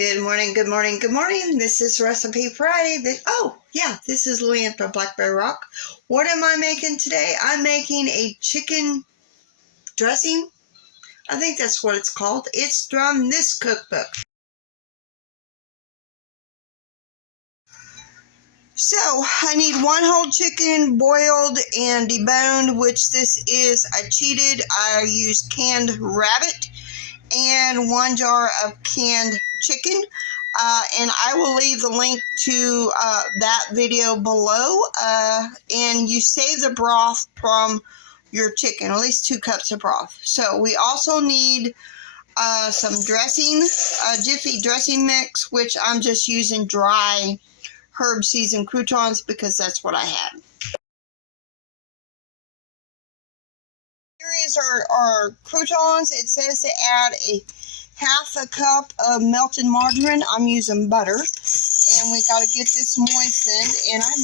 Good morning, good morning, good morning. This is Recipe Friday. This is Luann from Blackberryrock. What am I making today? I'm making a chicken dressing. I think that's what it's called. It's from this cookbook. So, I need one whole chicken, boiled and deboned, which this is. I cheated. I used canned rabbit and 1 jar of canned chicken. And I will leave the link to that video below. And you save the broth from your chicken, at least 2 cups of broth. So we also need some dressing, Jiffy dressing mix, which I'm just using dry herb seasoned croutons because that's what I had. Here is our croutons. It says to add a half a cup of melted margarine. I'm using butter. And we got to get this moistened. And I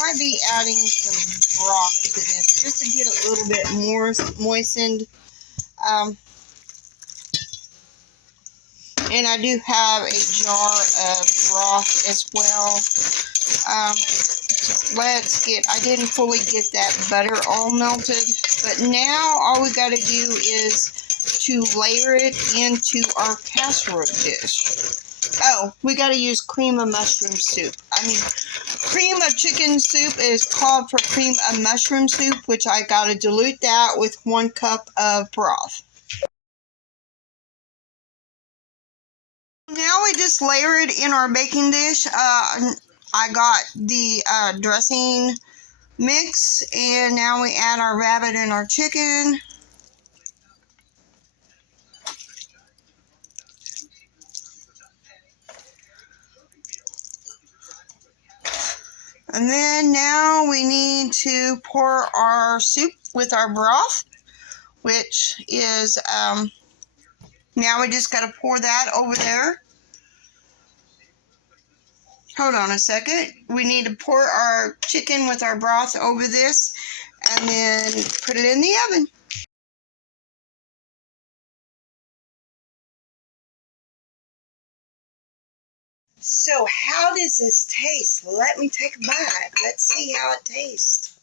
might be adding some broth to this just to get a little bit more moistened. And I do have a jar of broth as well. I didn't fully get that butter all melted, but now all we got to do is to layer it into our casserole dish. Oh, we got to use cream of mushroom soup. Cream of chicken soup is called for cream of mushroom soup, which I got to dilute that with 1 cup of broth. Now we just layer it in our baking dish. I got the dressing mix, and now we add our rabbit and our chicken. And then now we need to pour our soup with our broth, which is, now we just got to pour that over there. Hold on a second. We need to pour our chicken with our broth over this and then put it in the oven. So how does this taste? Let me take a bite. Let's see how it tastes.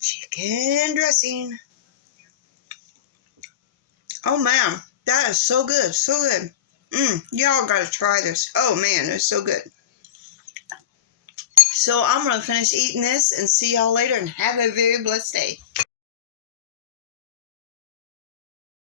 Chicken dressing. Oh man, that is so good, so good. Y'all gotta try this. Oh man, it's so good. So I'm gonna finish eating this and see y'all later and have a very blessed day.